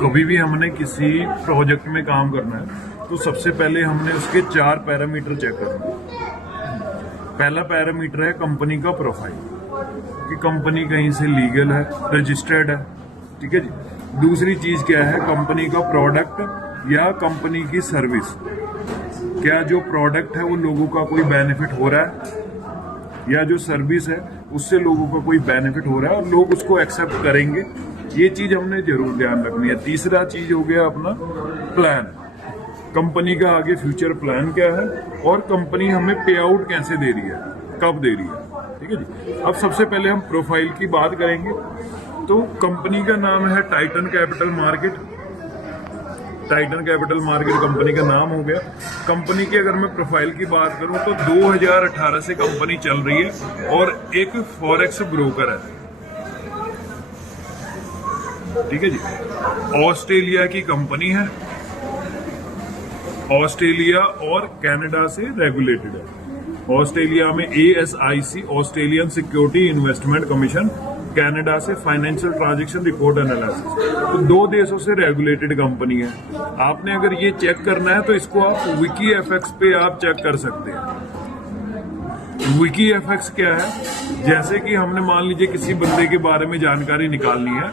कभी भी हमने किसी प्रोजेक्ट में काम करना है तो सबसे पहले हमने उसके 4 पैरामीटर चेक करना है। पहला पैरामीटर है कंपनी का प्रोफाइल, कि कंपनी कहीं से लीगल है, रजिस्टर्ड है, ठीक है जी। दूसरी चीज क्या है, कंपनी का प्रोडक्ट या कंपनी की सर्विस, क्या जो प्रोडक्ट है वो लोगों का कोई बेनिफिट हो रहा है, या जो सर्विस है उससे लोगों का कोई बेनिफिट हो रहा है और लोग उसको एक्सेप्ट करेंगे। ये चीज हमने जरूर ध्यान रखनी है। तीसरा चीज हो गया अपना प्लान, कंपनी का आगे फ्यूचर प्लान क्या है और कंपनी हमें पे आउट कैसे दे रही है, कब दे रही है, ठीक है जी। अब सबसे पहले हम प्रोफाइल की बात करेंगे। तो कंपनी का नाम है Titan capital market. Titan capital market company का नाम हो गया। कंपनी की अगर मैं प्रोफाइल की बात करूं तो 2018 से कंपनी चल रही है और एक फॉरेक्स ब्रोकर है, ठीक है जी। ऑस्ट्रेलिया की कंपनी है, ऑस्ट्रेलिया और कनाडा से रेगुलेटेड है। ऑस्ट्रेलिया में ASIC, Australian security investment commission, Canada से फाइनेंशियल ट्रांजैक्शन रिपोर्ट एनालिसिस। तो 2 देशों से रेगुलेटेड कंपनी है। आपने अगर ये चेक करना है तो इसको आप WikiFX पे आप चेक कर सकते हैं। WikiFX क्या है, जैसे कि हमने मान लीजिए किसी बंदे के बारे में जानकारी निकालनी है,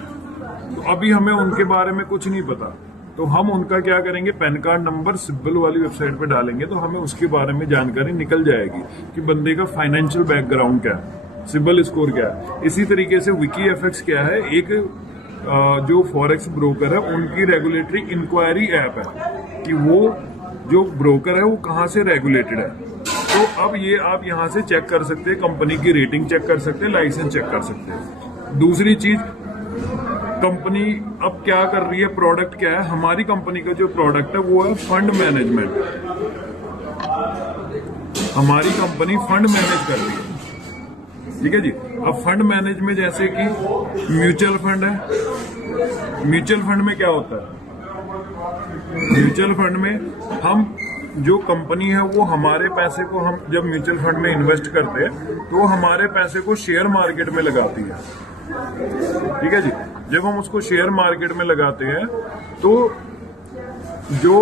तो अभी हमें उनके बारे में कुछ नहीं पता, तो हम उनका क्या करेंगे, पैन कार्ड नंबर सिब्बल वाली वेबसाइट पे डालेंगे तो हमें उसके बारे में जानकारी निकल जाएगी कि बंदे का फाइनेंशियल बैकग्राउंड क्या है, सिबिल स्कोर क्या है। इसी तरीके से WikiFX क्या है, एक जो फॉरेक्स ब्रोकर है उनकी रेगुलेटरी इंक्वायरी ऐप है कि वो जो ब्रोकर है वो कहाँ से रेगुलेटेड है। तो अब ये आप यहाँ से चेक कर सकते हैं, कंपनी की रेटिंग चेक कर सकते हैं, लाइसेंस चेक कर सकते हैं। दूसरी चीज, कंपनी अब क्या कर रही है, प्रोडक्ट क्या है। हमारी कंपनी का जो प्रोडक्ट है वो है फंड मैनेजमेंट। हमारी कंपनी फंड मैनेज कर रही है, ठीक है जी। अब फंड मैनेज में जैसे कि म्यूचुअल फंड है। म्यूचुअल फंड में क्या होता है, म्यूचुअल फंड में हम जो कंपनी है वो हमारे पैसे को, हम जब म्यूचुअल फंड में इन्वेस्ट करते हैं तो हमारे पैसे को शेयर मार्केट में लगाती है, ठीक है जी। जब हम उसको शेयर मार्केट में लगाते हैं तो जो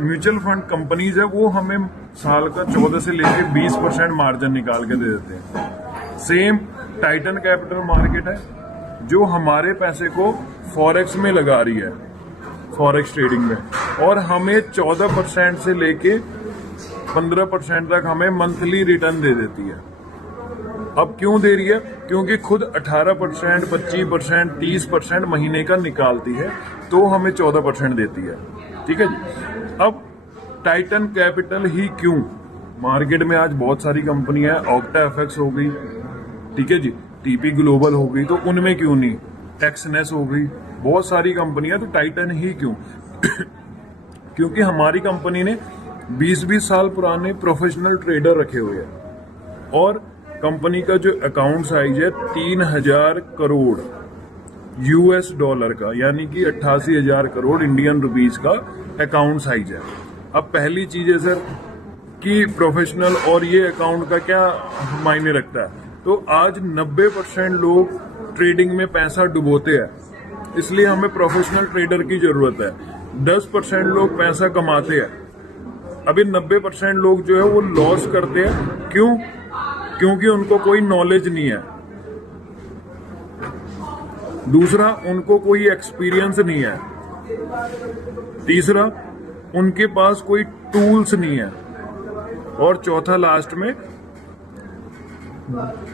म्यूचुअल फंड कंपनीज है वो हमें साल का 14 से लेकर 20% मार्जिन निकाल के दे देते हैं। सेम टाइटन कैपिटल मार्केट है जो हमारे पैसे को फॉरेक्स में लगा रही है, फॉरेक्स ट्रेडिंग में, और हमें 14% से लेके 15% तक हमें मंथली रिटर्न दे देती है। अब क्यों दे रही है, क्योंकि खुद 18%, 25%, 30% महीने का निकालती है तो हमें 14% देती है, ठीक है जी। अब टाइटन कैपिटल ही क्यों, मार्केट में आज बहुत सारी कंपनियां हैं, OctaFX हो गई, ठीक है जी, TP ग्लोबल हो गई, तो उनमें क्यों नहीं, टेक्सनेस हो गई, बहुत सारी कंपनियां, तो टाइटन ही क्यों क्योंकि हमारी कंपनी ने 20-20 साल पुराने प्रोफेशनल ट्रेडर रखे हुए हैं और कंपनी का जो अकाउंट साइज है 3000 करोड़ $, का, यानी कि 88,000 करोड़ इंडियन रुपीज का अकाउंट साइज है। अब पहली चीज है सर कि प्रोफेशनल और ये अकाउंट का क्या मायने रखता है, तो आज 90% लोग ट्रेडिंग में पैसा डुबोते हैं, इसलिए हमें प्रोफेशनल ट्रेडर की जरूरत है। 10% लोग पैसा कमाते हैं, अभी 90% लोग जो है वो लॉस करते हैं। क्यों, क्योंकि उनको कोई नॉलेज नहीं है, दूसरा उनको कोई एक्सपीरियंस नहीं है, तीसरा उनके पास कोई टूल्स नहीं है, और चौथा लास्ट में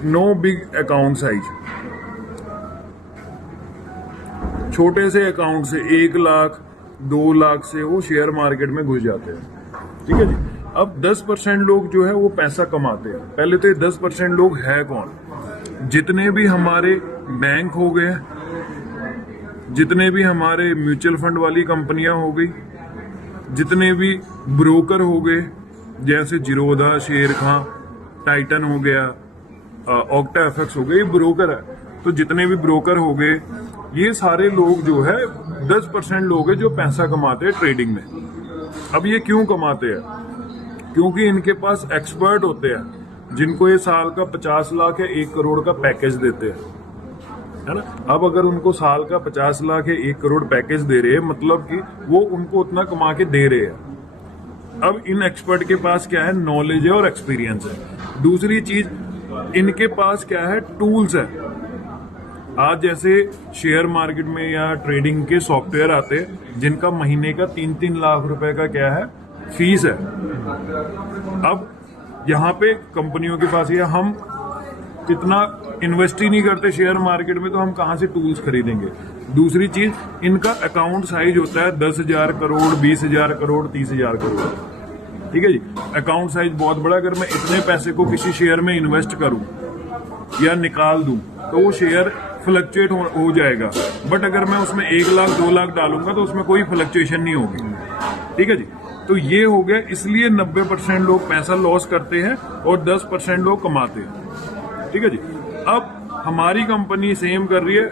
नो बिग अकाउंट साइज। छोटे से अकाउंट से 1 लाख 2 लाख से वो शेयर मार्केट में घुस जाते हैं, ठीक है जी। अब 10% लोग जो है वो पैसा कमाते हैं। पहले तो ये 10% लोग है कौन, जितने भी हमारे बैंक हो गए, जितने भी हमारे म्यूचुअल फंड वाली कंपनियां हो गई, जितने भी ब्रोकर हो गए, जैसे जीरोधा, शेर खां, टाइटन हो गया, OctaFX हो गए, ये ब्रोकर है। तो जितने भी ब्रोकर हो गए, ये सारे लोग जो है 10% लोग हैं जो पैसा कमाते हैं ट्रेडिंग में। अब ये क्यों कमाते हैं, क्योंकि इनके पास एक्सपर्ट होते हैं जिनको ये साल का 50 लाख या 1 करोड़ का पैकेज देते हैं। है ना। अब अगर उनको साल का 50 लाख या 1 करोड़ पैकेज दे रहे हैं, मतलब कि वो उनको उतना कमा के दे रहे हैं। अब इन एक्सपर्ट के पास क्या है, नॉलेज है और एक्सपीरियंस है। दूसरी चीज, इनके पास क्या है, टूल्स है। आज जैसे शेयर मार्केट में या ट्रेडिंग के सॉफ्टवेयर आते हैं जिनका महीने का 3-3 लाख रुपए का क्या है, फीस है। अब यहाँ पे कंपनियों के पास ये, हम इतना इन्वेस्ट ही नहीं करते शेयर मार्केट में, तो हम कहाँ से टूल्स खरीदेंगे। दूसरी चीज, इनका अकाउंट साइज होता है 10,000 करोड़, 20,000 करोड़, 30,000 करोड़। ठीक है जी, अकाउंट साइज बहुत बड़ा। अगर मैं इतने पैसे को किसी शेयर में इन्वेस्ट करूं या निकाल दूं तो वो शेयर फ्लक्चुएट हो जाएगा। बट अगर मैं उसमें 1 लाख 2 लाख डालूंगा तो उसमें कोई फ्लक्चुएशन नहीं होगी। ठीक है जी, तो ये हो गया। इसलिए 90% लोग पैसा लॉस करते हैं और 10% लोग कमाते हैं। ठीक है जी। अब हमारी कंपनी सेम कर रही है,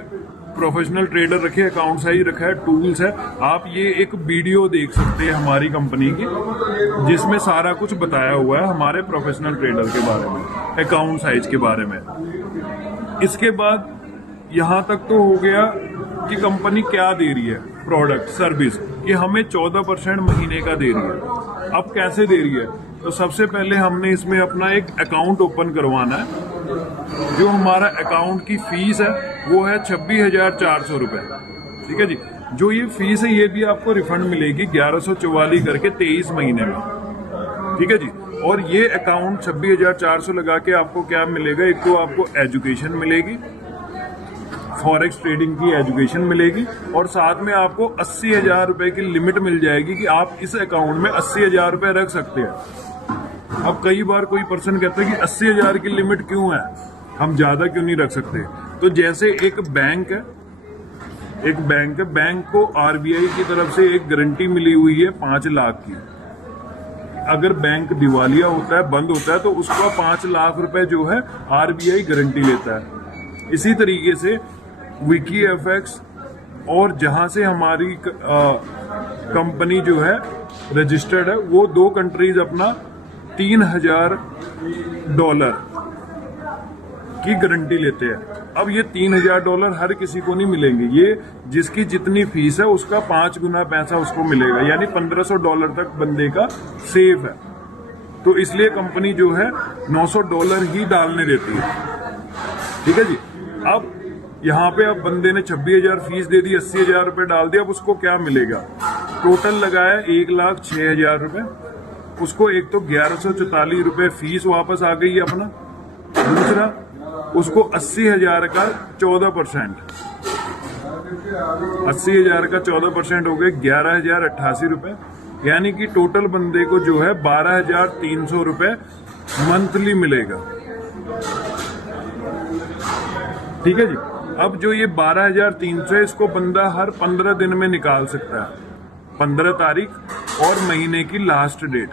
प्रोफेशनल ट्रेडर रखे, अकाउंट साइज रखा है, टूल्स है। आप ये एक वीडियो देख सकते हैं हमारी कंपनी की, जिसमें सारा कुछ बताया हुआ है हमारे प्रोफेशनल ट्रेडर के बारे में, अकाउंट साइज के बारे में। इसके बाद यहाँ तक तो हो गया कि कंपनी क्या दे रही है, प्रोडक्ट सर्विस, कि हमें 14% महीने का दे रही है। अब कैसे दे रही है, तो सबसे पहले हमने इसमें अपना एक अकाउंट ओपन करवाना है। जो हमारा अकाउंट की फीस है वो है 26,400 रुपए। ठीक है जी। जो ये फीस है ये भी आपको रिफंड मिलेगी 1144 करके 23 महीने में। ठीक है जी। और ये अकाउंट 26,400 लगा के आपको क्या मिलेगा, एक तो आपको एजुकेशन मिलेगी, फॉरेक्स ट्रेडिंग की एजुकेशन मिलेगी, और साथ में आपको 80,000 रुपए की लिमिट मिल जाएगी कि आप इस अकाउंट में 80,000 रुपए रख सकते हैं। अब कई बार कोई पर्सन कहता है कि 80,000 की लिमिट क्यों है, हम ज्यादा क्यों नहीं रख सकते। तो जैसे एक बैंक है, बैंक को आरबीआई की तरफ से एक गारंटी मिली हुई है 5 लाख की। अगर बैंक दिवालिया होता है, बंद होता है, तो उसका 5 लाख रुपए जो है आरबीआई गारंटी लेता है। इसी तरीके से विकी एफएक्स और जहां से हमारी कंपनी जो है रजिस्टर्ड है, वो 2 कंट्रीज अपना $3,000 की गारंटी लेते हैं। अब ये $3,000 हर किसी को नहीं मिलेंगे, ये जिसकी जितनी फीस है उसका 5 गुना पैसा उसको मिलेगा, यानी $1,500 तक बंदे का सेफ है। तो इसलिए कंपनी जो है $900 ही डालने देती है। ठीक है जी। अब यहाँ पे अब बंदे ने 26,000 फीस दे दी, 80,000 रुपए डाल दिया। अब उसको क्या मिलेगा, टोटल लगाया 1,06,000 रुपए। उसको एक तो 1,144 रुपए फीस वापस आ गई अपना, दूसरा उसको 80,000 का 14%, 80,000 का 14% हो गए 11,088 रुपए, यानी कि टोटल बंदे को जो है 12,300 रुपए मंथली मिलेगा। ठीक है जी। अब जो ये 12,300 है, इसको बंदा हर 15 दिन में निकाल सकता है, 15 तारीख और महीने की लास्ट डेट।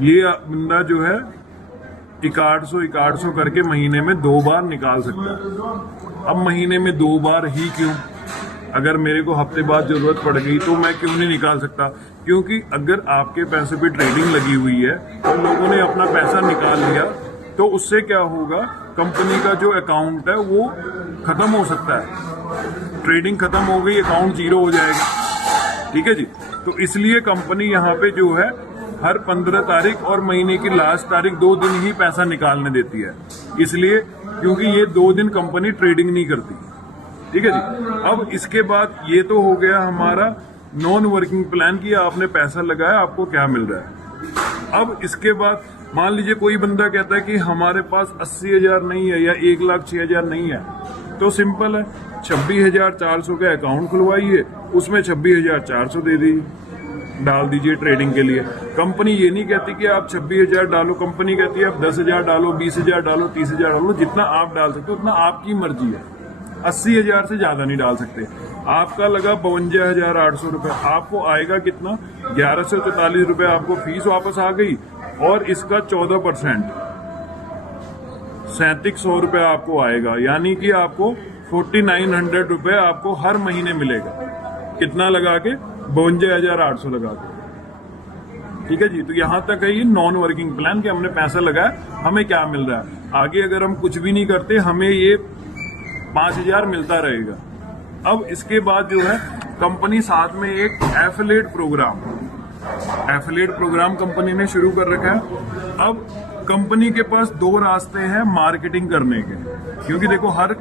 ये बंदा जो है 6100 करके महीने में 2 बार निकाल सकता है। अब महीने में 2 बार ही क्यों, अगर मेरे को हफ्ते बाद जरूरत पड़ गई तो मैं क्यों नहीं निकाल सकता, क्योंकि अगर आपके पैसे पे ट्रेडिंग लगी हुई है और लोगों ने अपना पैसा निकाल लिया तो उससे क्या होगा, कंपनी का जो अकाउंट है वो खत्म हो सकता है। ट्रेडिंग खत्म हो गई, अकाउंट जीरो हो जाएगा। ठीक है जी। तो इसलिए कंपनी यहाँ पे जो है हर 15 तारीख और महीने की लास्ट तारीख 2 दिन ही पैसा निकालने देती है, इसलिए क्योंकि ये 2 दिन कंपनी ट्रेडिंग नहीं करती। ठीक है जी। अब इसके बाद ये तो हो गया हमारा नॉन वर्किंग प्लान की, आपने पैसा लगाया, आपको क्या मिल रहा है। अब इसके बाद मान लीजिए कोई बंदा कहता है कि हमारे पास 80,000 नहीं है या 1,06,000 नहीं है, तो सिंपल है, 26,400 का अकाउंट खुलवाइए, उसमें 26,400 दे दीजिए, डाल दीजिए ट्रेडिंग के लिए। कंपनी ये नहीं कहती कि आप 26,000 डालो, कंपनी कहती है आप 10,000 डालो, 20,000 डालो, 30,000 डालो, जितना आप डाल सकते हो उतना आपकी मर्जी है। 80,000 से ज्यादा नहीं डाल सकते। आपका लगा 52,800 रुपए, आपको आएगा कितना, 1,144 रुपए आपको फीस वापस आ गई, और इसका 14% 3,700 रुपए आपको आएगा, यानी कि आपको 4,900 रुपए आपको हर महीने मिलेगा। कितना लगा के, 52,800 लगा के। ठीक है जी। तो यहाँ तक है ये नॉन वर्किंग प्लान कि हमने पैसा लगाया, हमें क्या मिल रहा है। आगे अगर हम कुछ भी नहीं करते हमें ये 5,000 मिलता रहेगा। अब इसके बाद जो है कंपनी साथ में एक एफिलिएट प्रोग्राम कंपनी ने शुरू कर रखा है। अब कंपनी के पास दो रास्ते हैं मार्केटिंग करने के, क्योंकि देखो हर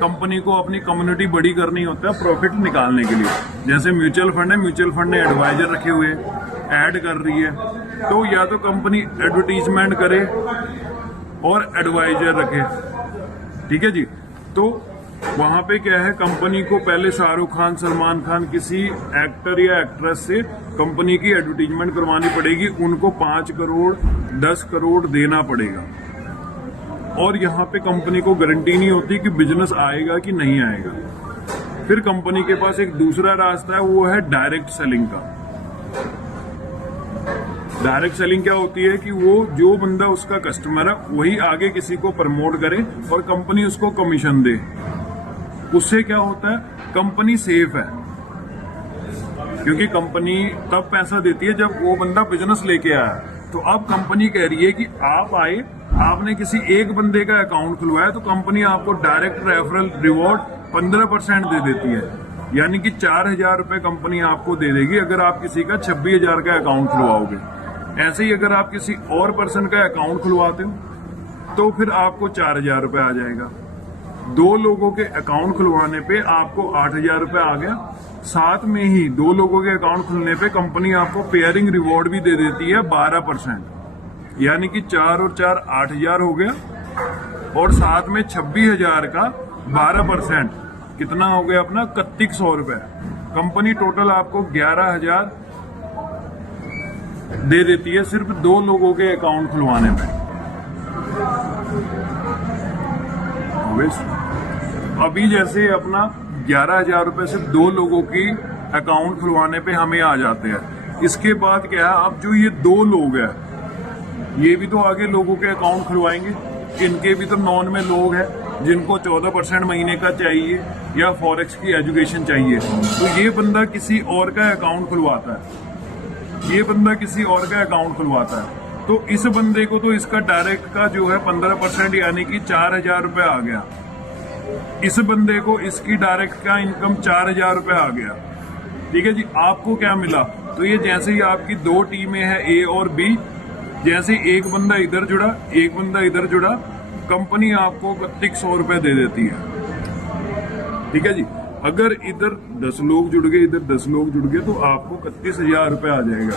कंपनी को अपनी कम्युनिटी बड़ी करनी होता है प्रॉफिट निकालने के लिए। जैसे म्यूचुअल फंड है, म्यूचुअल फंड ने एडवाइजर रखे हुए, ऐड कर रही है, तो या तो कंपनी एडवर्टीजमेंट करे और एडवाइजर रखे, ठीक है जी। तो वहां पे क्या है, कंपनी को पहले शाहरुख खान, सलमान खान, किसी एक्टर या एक्ट्रेस से कंपनी की एडवर्टीजमेंट करवानी पड़ेगी, उनको 5 करोड़ 10 करोड़ देना पड़ेगा। और यहाँ पे कंपनी को गारंटी नहीं होती कि बिजनेस आएगा कि नहीं आएगा। फिर कंपनी के पास एक दूसरा रास्ता है, वो है डायरेक्ट सेलिंग का। डायरेक्ट सेलिंग क्या होती है कि वो जो बंदा उसका कस्टमर है वही आगे किसी को प्रमोट करे और कंपनी उसको कमीशन दे। उससे क्या होता है, कंपनी सेफ है, क्योंकि कंपनी तब पैसा देती है जब वो बंदा बिजनेस लेके आया। तो अब कंपनी कह रही है कि आप आए, आपने किसी एक बंदे का अकाउंट खुलवाया तो कंपनी आपको डायरेक्ट रेफरल रिवॉर्ड 15% दे देती है, यानी कि 4,000 रुपए कंपनी आपको दे देगी अगर आप किसी का 26,000 का अकाउंट खुलवाओगे। ऐसे ही अगर आप किसी और पर्सन का अकाउंट खुलवाते हो तो फिर आपको 4,000 रुपए आ जाएगा। 2 लोगों के अकाउंट खुलवाने पे आपको 8,000 रुपए आ गया। साथ में ही 2 लोगों के अकाउंट खुलने पे कंपनी आपको पेयरिंग रिवॉर्ड भी दे देती है 12%, यानी कि 4 और 4 8,000 हो गया, और साथ में 26,000 का 12% कितना हो गया अपना 3,100 रुपए। कंपनी टोटल आपको 11,000 दे देती है सिर्फ 2 लोगों के अकाउंट खुलवाने में। अभी जैसे अपना 11,000 रुपए सिर्फ 2 लोगों की अकाउंट खुलवाने पे हमें आ जाते हैं। इसके बाद क्या है, अब जो ये 2 लोग हैं ये भी तो आगे लोगों के अकाउंट खुलवाएंगे। इनके भी तो नॉन में लोग हैं जिनको 14% महीने का चाहिए या फॉरेक्स की एजुकेशन चाहिए, तो ये बंदा किसी और का अकाउंट खुलवाता है, ये बंदा किसी और का अकाउंट खुलवाता है। तो इस बंदे को तो इसका डायरेक्ट का जो है 15% यानी कि 4,000 रुपए आ गया। इस बंदे को इसकी डायरेक्ट का इनकम 4,000 रुपए आ गया। ठीक है जी। आपको क्या मिला, तो ये जैसे ही आपकी 2 टीमें हैं ए और बी, जैसे एक बंदा इधर जुड़ा एक बंदा इधर जुड़ा, कंपनी आपको 3,100 रुपए दे देती है। ठीक है जी। अगर इधर 10 लोग जुड़ गए, इधर 10 लोग जुड़ गए, तो आपको 31,000 रुपए आ जाएगा।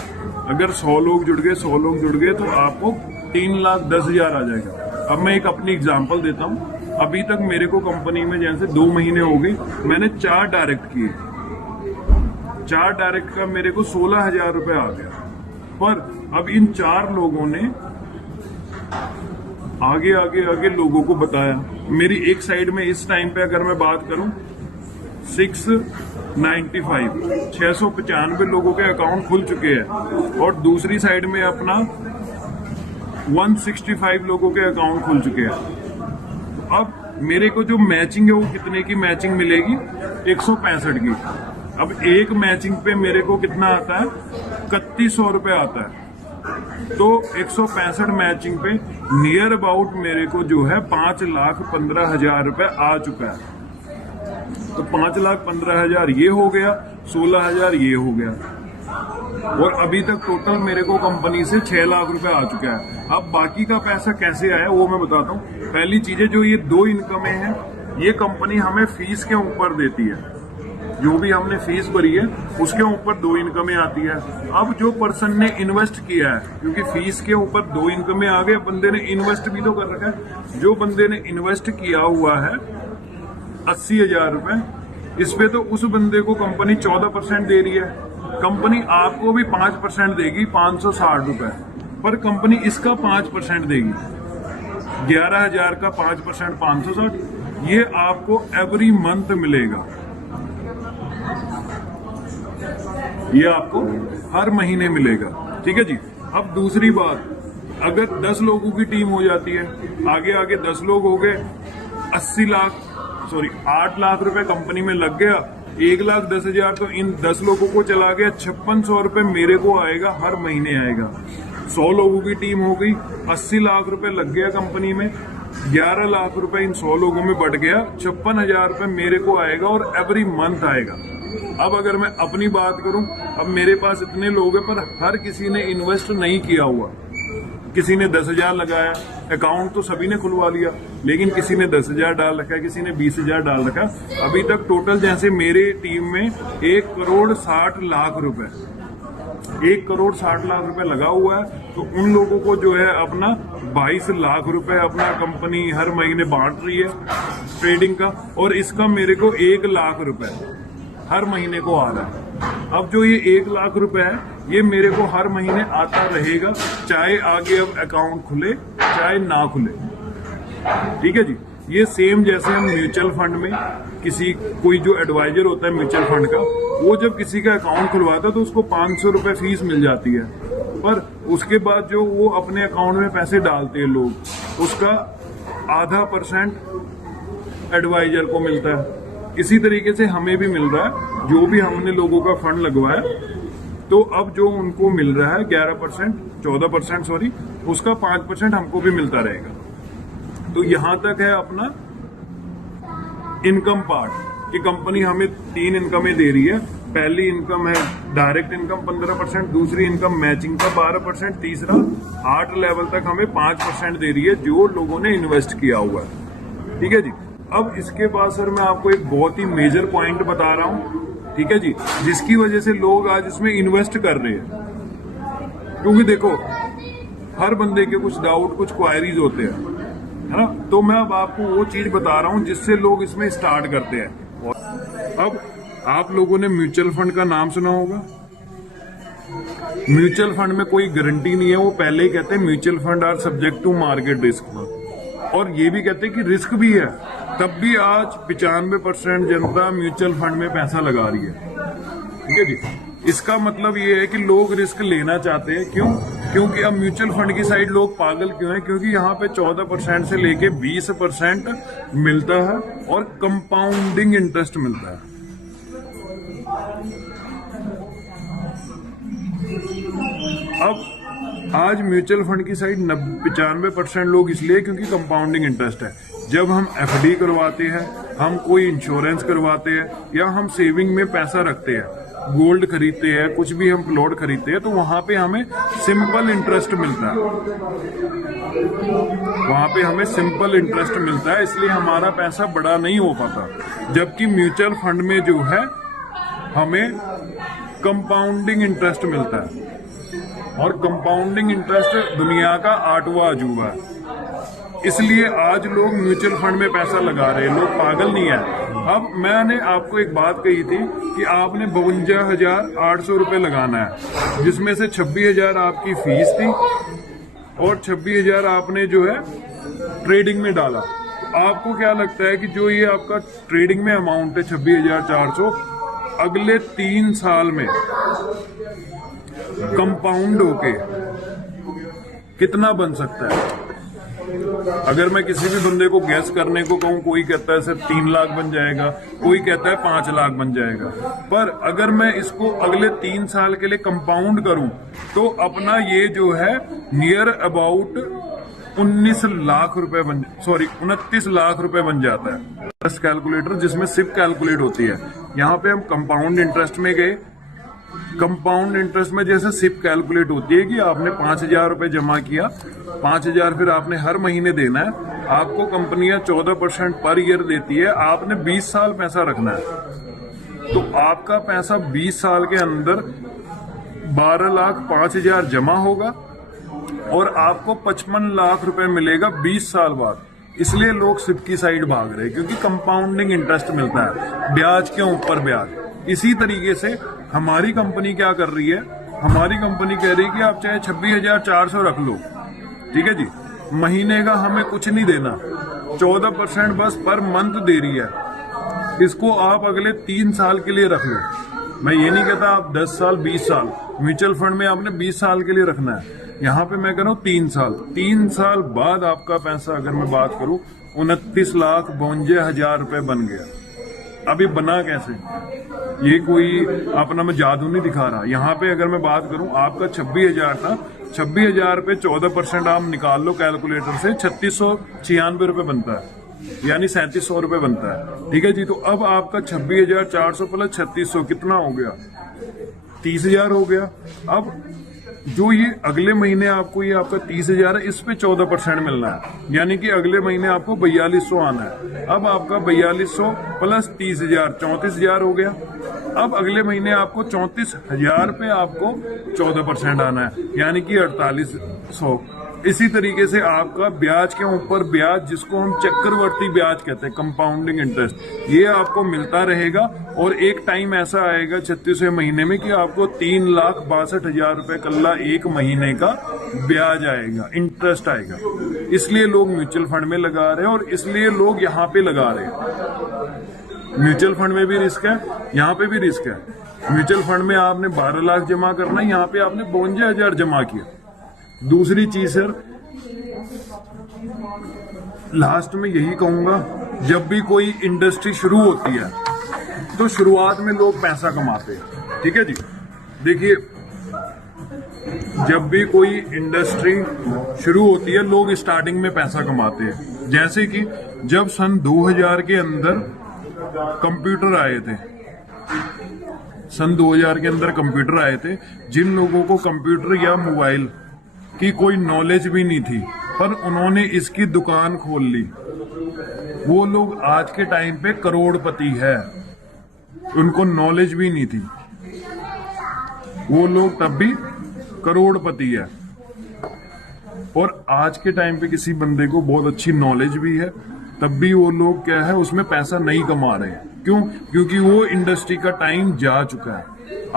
अगर 100 लोग जुड़ गए, 100 लोग जुड़ गए, तो आपको 3,10,000 आ जाएगा। अब मैं एक अपनी एग्जांपल देता हूँ। अभी तक मेरे को कंपनी में जैसे 2 महीने हो गए, मैंने 4 डायरेक्ट किए। 4 डायरेक्ट का मेरे को 16,000 रुपए आ गया। पर अब इन 4 लोगों ने आगे आगे आगे लोगों को बताया। मेरी एक साइड में इस टाइम पे अगर मैं बात करूं 695 लोगों के अकाउंट खुल चुके हैं, और दूसरी साइड में अपना 165 लोगों के अकाउंट खुल चुके हैं। अब मेरे को जो मैचिंग है वो कितने की मैचिंग मिलेगी, 165 की। अब एक मैचिंग पे मेरे को कितना आता है, 3,100 रुपए आता है। तो 165 मैचिंग पे नियर अबाउट मेरे को जो है 5,15,000 रुपए आ चुका है। तो 5,15,000 ये हो गया, 16,000 ये हो गया, और अभी तक टोटल मेरे को कंपनी से 6 लाख रुपए आ चुका है। अब बाकी का पैसा कैसे आया वो मैं बताता हूँ। पहली चीजें, जो ये 2 इनकमें हैं, ये कंपनी हमें फीस के ऊपर देती है। जो भी हमने फीस भरी है उसके ऊपर 2 इनकमें आती है। अब जो पर्सन ने इन्वेस्ट किया है, क्योंकि फीस के ऊपर 2 इनकमें आ गए, बंदे ने इन्वेस्ट भी तो कर रखा है। जो बंदे ने इन्वेस्ट किया हुआ है 80,000 रुपए, इस पे तो उस बंदे को कंपनी 14% दे रही है। कंपनी आपको भी 5% देगी, 560 रुपए, पर कंपनी इसका 5% देगी। 11,000 का 5% 560, ये आपको एवरी मंथ मिलेगा। ये आपको हर महीने मिलेगा। ठीक है जी। अब दूसरी बात, अगर 10 लोगों की टीम हो जाती है, आगे आगे 10 लोग हो गए, 8 लाख रुपए कंपनी में लग गया, 1,10,000 तो इन 10 लोगों को चला गया, 5600 रुपए मेरे को आएगा, हर महीने आएगा। 100 लोगों की टीम हो गई, 80 लाख रुपए लग गया कंपनी में, 11 लाख रुपए इन 100 लोगों में बढ़ गया, 56,000 रुपए मेरे को आएगा और एवरी मंथ आएगा। अब अगर मैं अपनी बात करूं, अब मेरे पास इतने लोग हैं पर हर किसी ने इन्वेस्ट नहीं किया हुआ। किसी ने 10,000 लगाया, अकाउंट तो सभी ने खुलवा लिया, लेकिन किसी ने 10,000 डाल रखा है, किसी ने 20,000 डाल रखा है। अभी तक टोटल जैसे मेरे टीम में 1,60,00,000 रुपए 1,60,00,000 रुपए लगा हुआ है। तो उन लोगों को जो है अपना 22 लाख रुपए अपना कंपनी हर महीने बांट रही है ट्रेडिंग का, और इसका मेरे को 1 लाख रुपए हर महीने को आ रहा है। अब जो ये 1 लाख रुपए है ये मेरे को हर महीने आता रहेगा, चाहे आगे अब अकाउंट खुले चाहे ना खुले। ठीक है जी। ये सेम जैसे हम म्यूचुअल फंड में किसी कोई जो एडवाइजर होता है म्यूचुअल फंड का, वो जब किसी का अकाउंट खुलवाता है तो उसको 500 रुपए फीस मिल जाती है, पर उसके बाद जो वो अपने अकाउंट में पैसे डालते हैं लोग, उसका आधा % एडवाइजर को मिलता है। इसी तरीके से हमें भी मिल रहा है, जो भी हमने लोगों का फंड लगवाया, तो अब जो उनको मिल रहा है 14% सॉरी, उसका 5% हमको भी मिलता रहेगा। तो यहां तक है अपना इनकम पार्ट कि कंपनी हमें 3 इनकमें दे रही है। पहली इनकम है डायरेक्ट इनकम 15%, दूसरी इनकम मैचिंग का 12%, तीसरा 8 लेवल तक हमें 5% दे रही है जो लोगों ने इन्वेस्ट किया हुआ है। ठीक है जी। अब इसके बाद सर मैं आपको एक बहुत ही मेजर पॉइंट बता रहा हूं, ठीक है जी, जिसकी वजह से लोग आज इसमें इन्वेस्ट कर रहे हैं। क्योंकि देखो हर बंदे के कुछ डाउट, कुछ क्वायरीज होते हैं, है ना। तो मैं अब आपको वो चीज बता रहा हूं जिससे लोग इसमें स्टार्ट करते हैं। और अब आप लोगों ने म्यूचुअल फंड का नाम सुना होगा। म्यूचुअल फंड में कोई गारंटी नहीं है, वो पहले ही कहते हैं mutual fund are subject to market risk, और ये भी कहते हैं कि रिस्क भी है। तब भी आज 95% जनता म्यूचुअल फंड में पैसा लगा रही है। ठीक है जी। इसका मतलब ये है कि लोग रिस्क लेना चाहते हैं। क्यों? क्योंकि अब म्यूचुअल फंड की साइड लोग पागल क्यों हैं? क्योंकि यहाँ पे 14% से लेके 20% मिलता है और कंपाउंडिंग इंटरेस्ट मिलता है। अब आज म्यूचुअल फंड की साइड 95% लोग इसलिए क्योंकि कंपाउंडिंग इंटरेस्ट है। जब हम एफडी करवाते हैं, हम कोई इंश्योरेंस करवाते हैं, या हम सेविंग में पैसा रखते हैं, गोल्ड खरीदते हैं, कुछ भी हम प्लॉट खरीदते हैं, तो वहां पे हमें सिंपल इंटरेस्ट मिलता है। वहां पे हमें सिंपल इंटरेस्ट मिलता है, इसलिए हमारा पैसा बड़ा नहीं हो पाता। जबकि म्यूचुअल फंड में जो है हमें कंपाउंडिंग इंटरेस्ट मिलता है, और कंपाउंडिंग इंटरेस्ट दुनिया का 8वां अजूबा है। इसलिए आज लोग म्यूचुअल फंड में पैसा लगा रहे हैं, लोग पागल नहीं है। अब मैंने आपको एक बात कही थी कि आपने 52,800 रुपए लगाना है, जिसमें से 26,000 आपकी फीस थी और 26,000 आपने जो है ट्रेडिंग में डाला। आपको क्या लगता है कि जो ये आपका ट्रेडिंग में अमाउंट है 26,400, अगले 3 साल में कंपाउंड होके कितना बन सकता है? अगर मैं किसी भी बंदे को गैस करने को कहूं, कोई कहता है सिर्फ 3 लाख बन जाएगा, कोई कहता है 5 लाख बन जाएगा। पर अगर मैं इसको अगले 3 साल के लिए कंपाउंड करूं तो अपना ये जो है नियर अबाउट 29 लाख रुपए 29 लाख रुपए बन जाता है। प्लस कैलकुलेटर जिसमें सिप कैलकुलेट होती है, यहाँ पे हम कंपाउंड इंटरेस्ट में गए। कंपाउंड इंटरेस्ट में जैसे सिप कैलकुलेट होती है कि आपने 5,000 रुपए जमा किया, 5,000 फिर आपने हर महीने देना है। आपको कंपनियां 14% पर ईयर देती है, आपने 20 साल पैसा रखना है। तो आपका पैसा 20 साल के अंदर 12,05,000 जमा होगा और आपको 55 लाख रुपए मिलेगा 20 साल बाद। इसलिए लोग सिप की साइड भाग रहे हैं, क्योंकि कंपाउंडिंग इंटरेस्ट मिलता है, ब्याज के ऊपर ब्याज। इसी तरीके से हमारी कंपनी क्या कर रही है, हमारी कंपनी कह रही है कि आप चाहे 26,400 रख लो, ठीक है जी, महीने का हमें कुछ नहीं देना, 14% बस पर मंथ दे रही है। इसको आप अगले 3 साल के लिए रख लो। मैं ये नहीं कहता आप 10 साल 20 साल, म्यूचुअल फंड में आपने 20 साल के लिए रखना है। यहाँ पे मैं कह रहा हूँ 3 साल। 3 साल बाद आपका पैसा, अगर मैं बात करूँ, 29,52,000 रुपए बन गया। अभी बना कैसे, ये कोई अपना मैं जादू नहीं दिखा रहा। यहाँ पे अगर मैं बात करूं, आपका 26,000 था, 26,000 पे 14% आप निकाल लो कैलकुलेटर से, 3696 रुपए बनता है, यानी 3700 रुपए बनता है। ठीक है जी। तो अब आपका 26,400 प्लस 3600 कितना हो गया, 30,000 हो गया। अब जो ये अगले महीने आपको ये आपका 30,000 है, इस पे 14% मिलना है, यानी कि अगले महीने आपको 4200 आना है। अब आपका 4200 प्लस 30,000 34,000 हो गया। अब अगले महीने आपको 34,000 पे आपको 14% आना है, यानी कि 4800। इसी तरीके से आपका ब्याज के ऊपर ब्याज, जिसको हम चक्रवर्ती ब्याज कहते हैं, कंपाउंडिंग इंटरेस्ट, ये आपको मिलता रहेगा। और एक टाइम ऐसा आएगा 36वें महीने में कि आपको 3,62,000 रुपए कल्ला एक महीने का ब्याज आएगा, इंटरेस्ट आएगा। इसलिए लोग म्यूचुअल फंड में लगा रहे हैं और इसलिए लोग यहाँ पे लगा रहे हैं। म्यूचुअल फंड में भी रिस्क है, यहाँ पे भी रिस्क है। म्यूचुअल फंड में आपने 12 लाख जमा करना है, यहाँ पे आपने 52,000 जमा किया। दूसरी चीज सर, लास्ट में यही कहूंगा, जब भी कोई इंडस्ट्री शुरू होती है तो शुरुआत में लोग पैसा कमाते हैं। ठीक है जी। देखिए, जब भी कोई इंडस्ट्री शुरू होती है लोग स्टार्टिंग में पैसा कमाते हैं। जैसे कि जब सन 2000 के अंदर कंप्यूटर आए थे, सन 2000 के अंदर कंप्यूटर आए थे, जिन लोगों को कंप्यूटर या मोबाइल की कोई नॉलेज भी नहीं थी, पर उन्होंने इसकी दुकान खोल ली, वो लोग आज के टाइम पे करोड़पति है। उनको नॉलेज भी नहीं थी, वो लोग तब भी करोड़पति है। और आज के टाइम पे किसी बंदे को बहुत अच्छी नॉलेज भी है, तब भी वो लोग क्या है, उसमें पैसा नहीं कमा रहे हैं। क्यों? क्योंकि वो इंडस्ट्री का टाइम जा चुका है।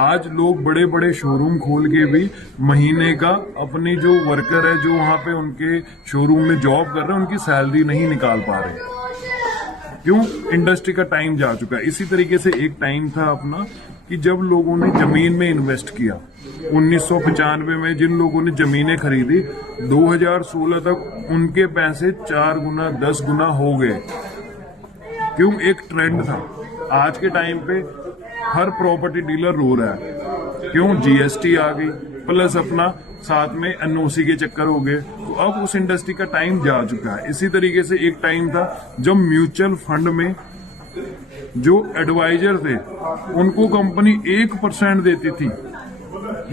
आज लोग बड़े बड़े शोरूम खोल के भी महीने का अपनी जो वर्कर है, जो वहां पे उनके शोरूम में जॉब कर रहे हैं, उनकी सैलरी नहीं निकाल पा रहे। क्यों? इंडस्ट्री का टाइम जा चुका है। इसी तरीके से एक टाइम था अपना कि जब लोगों ने जमीन में इन्वेस्ट किया, 1995 में जिन लोगों ने जमीनें खरीदी, 2016 तक उनके पैसे 4 गुना 10 गुना हो गए। क्यों? एक ट्रेंड था। आज के टाइम पे हर प्रॉपर्टी डीलर रो रहा है। क्यों? जीएसटी आ गई, प्लस अपना साथ में एनओसी के चक्कर हो गए। तो अब उस इंडस्ट्री का टाइम जा चुका है। इसी तरीके से एक टाइम था जब म्यूचुअल फंड में जो एडवाइजर थे उनको कंपनी 1% देती थी,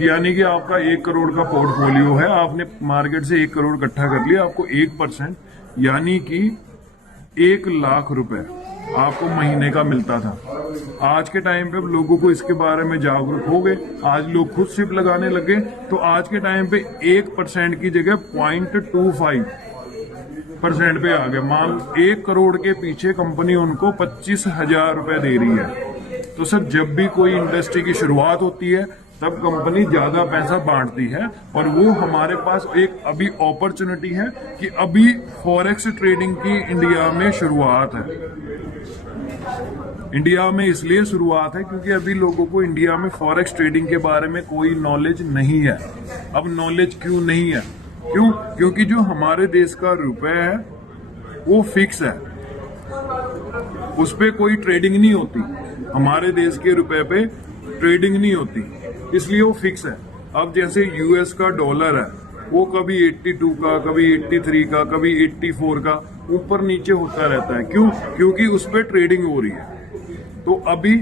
यानी कि आपका 1 करोड़ का पोर्टफोलियो है, आपने मार्केट से 1 करोड़ इकट्ठा कर लिया, आपको 1% यानी कि 1 लाख रुपए आपको महीने का मिलता था। आज के टाइम पे लोगों को इसके बारे में जागरूक हो गए, आज लोग खुद सिप लगाने लगे। तो आज के टाइम पे 1% की जगह 0.25% पे आ गए। मान 1 करोड़ के पीछे कंपनी उनको 25,000 रुपए दे रही है। तो सर, जब भी कोई इंडस्ट्री की शुरुआत होती है तब कंपनी ज्यादा पैसा बांटती है, और वो हमारे पास एक अभी अपॉर्चुनिटी है कि अभी फॉरेक्स ट्रेडिंग की इंडिया में शुरुआत है। इंडिया में इसलिए शुरुआत है क्योंकि अभी लोगों को इंडिया में फॉरेक्स ट्रेडिंग के बारे में कोई नॉलेज नहीं है। अब नॉलेज क्यों नहीं है? क्यों? क्योंकि जो हमारे देश का रुपए है वो फिक्स है, उस पे कोई ट्रेडिंग नहीं होती। हमारे देश के रुपए पे ट्रेडिंग नहीं होती, इसलिए वो फिक्स है। अब जैसे यूएस का डॉलर है, वो कभी 82 का, कभी 83 का, कभी 84 का ऊपर नीचे होता रहता है। क्यों? क्योंकि उस पर ट्रेडिंग हो रही है। तो अभी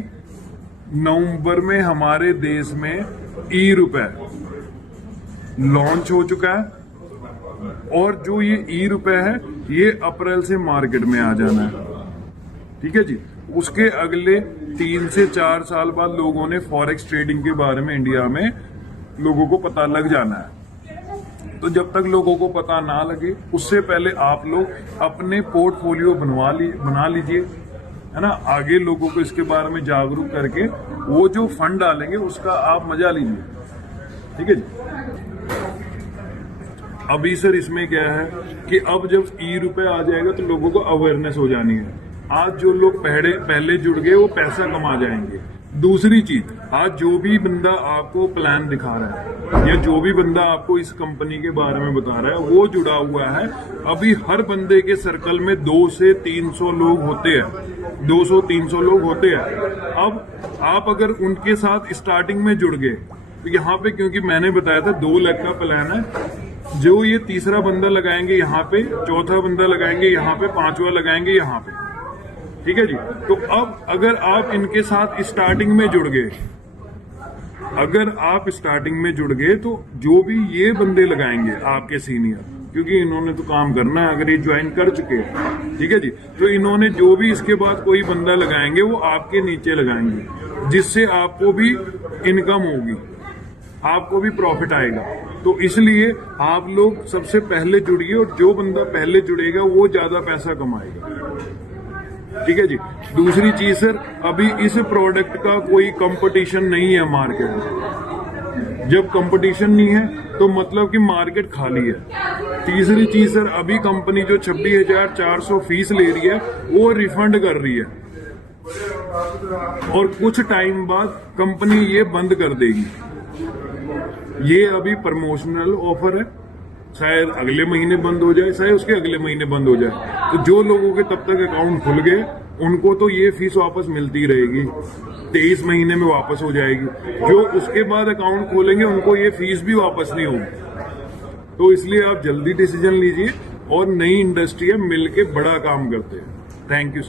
नवंबर में हमारे देश में ई रुपए लॉन्च हो चुका है, और जो ये ई रुपए है ये अप्रैल से मार्केट में आ जाना है। ठीक है जी। उसके अगले 3 से 4 साल बाद लोगों ने फॉरेक्स ट्रेडिंग के बारे में इंडिया में लोगों को पता लग जाना है। तो जब तक लोगों को पता ना लगे, उससे पहले आप लोग अपने पोर्टफोलियो बना लीजिए, है ना। आगे लोगों को इसके बारे में जागरूक करके वो जो फंड डालेंगे उसका आप मजा लीजिए। ठीक है जी। अभी सर इसमें क्या है कि अब जब ई रुपए आ जाएगा तो लोगों को अवेयरनेस हो जानी है। आज जो लोग पहले जुड़ गए वो पैसा कमा जाएंगे। दूसरी चीज, आज जो भी बंदा आपको प्लान दिखा रहा है या जो भी बंदा आपको इस कंपनी के बारे में बता रहा है वो जुड़ा हुआ है। अभी हर बंदे के सर्कल में 200 से 300 लोग होते हैं, 200-300 लोग होते हैं। अब आप अगर उनके साथ स्टार्टिंग में जुड़ गए तो यहाँ पे, क्योंकि मैंने बताया था 2 लाख का प्लान है, जो ये तीसरा बंदा लगाएंगे यहाँ पे, चौथा बंदा लगाएंगे यहाँ पे, पांचवा लगाएंगे यहाँ पे, ठीक है जी। तो अब अगर आप इनके साथ स्टार्टिंग में जुड़ गए, अगर आप स्टार्टिंग में जुड़ गए तो जो भी ये बंदे लगाएंगे आपके सीनियर, क्योंकि इन्होंने तो काम करना है, अगर ये ज्वाइन कर चुके हैं, ठीक है जी, तो इन्होंने जो भी इसके बाद कोई बंदा लगाएंगे वो आपके नीचे लगाएंगे, जिससे आपको भी इनकम होगी, आपको भी प्रॉफिट आएगा। तो इसलिए आप लोग सबसे पहले जुड़िए और जो बंदा पहले जुड़ेगा वो ज्यादा पैसा कमाएगा, ठीक है जी। दूसरी चीज सर, अभी इस प्रोडक्ट का कोई कंपटीशन नहीं है मार्केट में। जब कंपटीशन नहीं है तो मतलब कि मार्केट खाली है। तीसरी चीज सर, अभी कंपनी जो 26,400 फीस ले रही है वो रिफंड कर रही है और कुछ टाइम बाद कंपनी ये बंद कर देगी। ये अभी प्रमोशनल ऑफर है, शायद अगले महीने बंद हो जाए, शायद उसके अगले महीने बंद हो जाए। तो जो लोगों के तब तक अकाउंट खुल गए उनको तो ये फीस वापस मिलती रहेगी, 23 महीने में वापस हो जाएगी। जो उसके बाद अकाउंट खोलेंगे उनको ये फीस भी वापस नहीं होगी। तो इसलिए आप जल्दी डिसीजन लीजिए और नई इंडस्ट्री है, मिलके बड़ा काम करते हैं। Thank you so much.